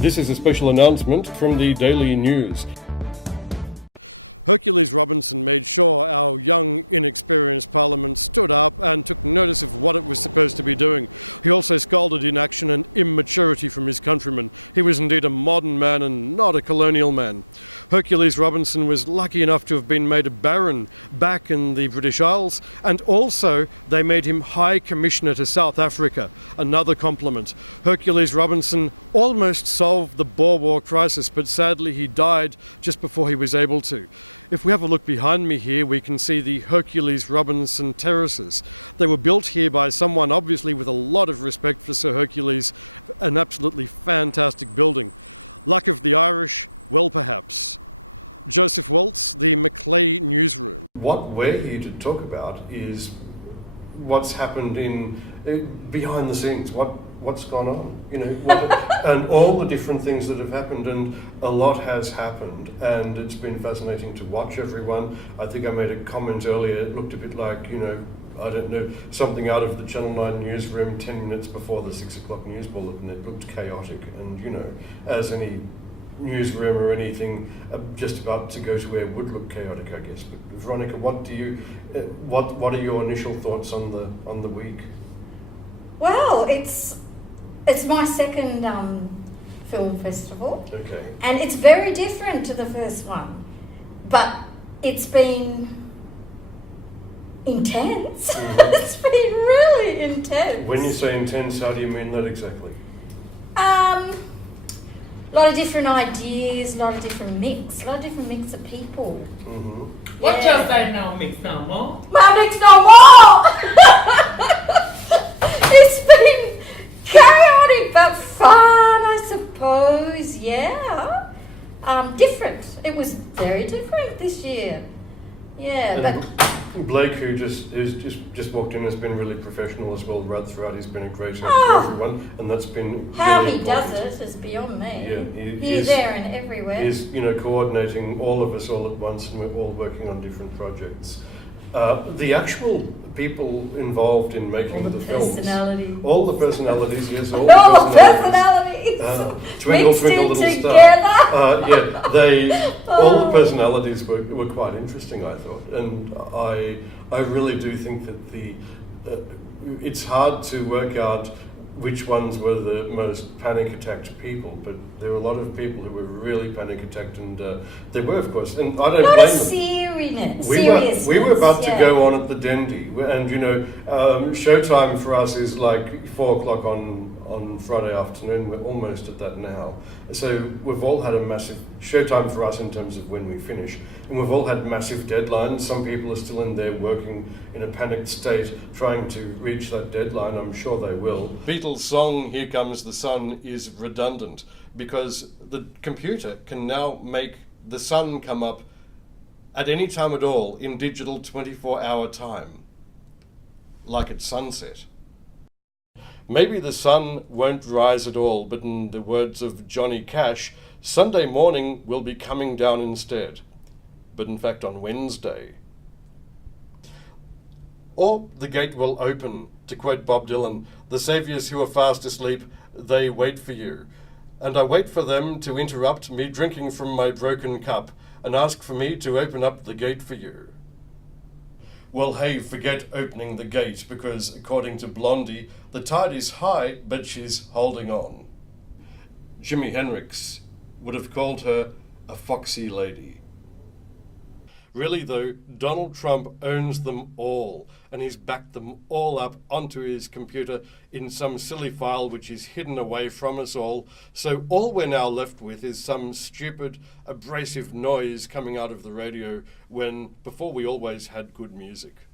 This is a special announcement from the Daily News. Hercules Robinson made sure our young, inexperienced Parliament stood up and took notice of what it was supposed to be doing. He also scolded inaction and immaturity from his countrymen. He was indeed a modern man and not a colonial man. Hercules Robinson was lucky enough to have been made a baron back in the British Isles, and also they made him High Commissioner to South Africa. Another compliment. Hercules Robinson almost solved the Boer War crisis, but sadly he died just before he was able to. If we have a look behind me here, we can see the Hercules Robinson terraces. They were built here by someone obviously with a lot of respect for Sir Hercules, an absolutely fantastic building. Luck of the Irish? Well, perhaps. Joseph Walz, the Macleay newsroom. What we're here to talk about is what's happened behind the scenes, what's gone on, and all the different things that have happened, and a lot has happened, and it's been fascinating to watch everyone. I think I made a comment earlier, it looked a bit like, I don't know, something out of the Channel 9 newsroom 10 minutes before the 6 o'clock news bulletin. It looked chaotic, and as any newsroom or anything just about to go to where would look chaotic, I guess. But Veronica, what are your initial thoughts on the week? Well, it's my second film festival. Okay. And it's very different to the first one, but it's been intense. Mm-hmm. It's been really intense. When you say intense, how do you mean that exactly? A lot of different ideas, a lot of different mix of people. Mm-hmm. What you say no mix no more? My mix no more! It's been chaotic but fun, I suppose, yeah. Different. It was very different this year. Yeah, And but Blake, who's just walked in, has been really professional as well right throughout. He's been a great help to everyone, and that's been how really he does important. it is beyond me. Yeah, Here, there, and everywhere. He's coordinating all of us all at once, and we're all working on different projects. The actual people involved in making the films, all the personalities, yes, all the personalities. Twinkle, Mixed twinkle, in little together. star. All the personalities were quite interesting, I thought, and I really do think that it's hard to work out which ones were the most panic-attacked people, but there were a lot of people who were really panic-attacked, and there were, of course, and I don't blame them. Seriousness. We were about to go on at the Dendy, and showtime for us is like 4 o'clock on Friday afternoon. We're almost at that now. So we've all had a massive showtime for us in terms of when we finish, and we've all had massive deadlines. Some people are still in there working in a panicked state, trying to reach that deadline. I'm sure they will. Beatles' song "Here Comes the Sun" is redundant because the computer can now make the sun come up at any time at all in digital 24-hour time, like at sunset. Maybe the sun won't rise at all, but in the words of Johnny Cash, Sunday morning will be coming down instead, but in fact on Wednesday. Or the gate will open, to quote Bob Dylan, the saviours who are fast asleep, they wait for you, and I wait for them to interrupt me drinking from my broken cup and ask for me to open up the gate for you. Well, hey, forget opening the gate, because according to Blondie, the tide is high, but she's holding on. Jimi Hendrix would have called her a foxy lady. Really though, Donald Trump owns them all, and he's backed them all up onto his computer in some silly file which is hidden away from us all, so all we're now left with is some stupid, abrasive noise coming out of the radio when before we always had good music.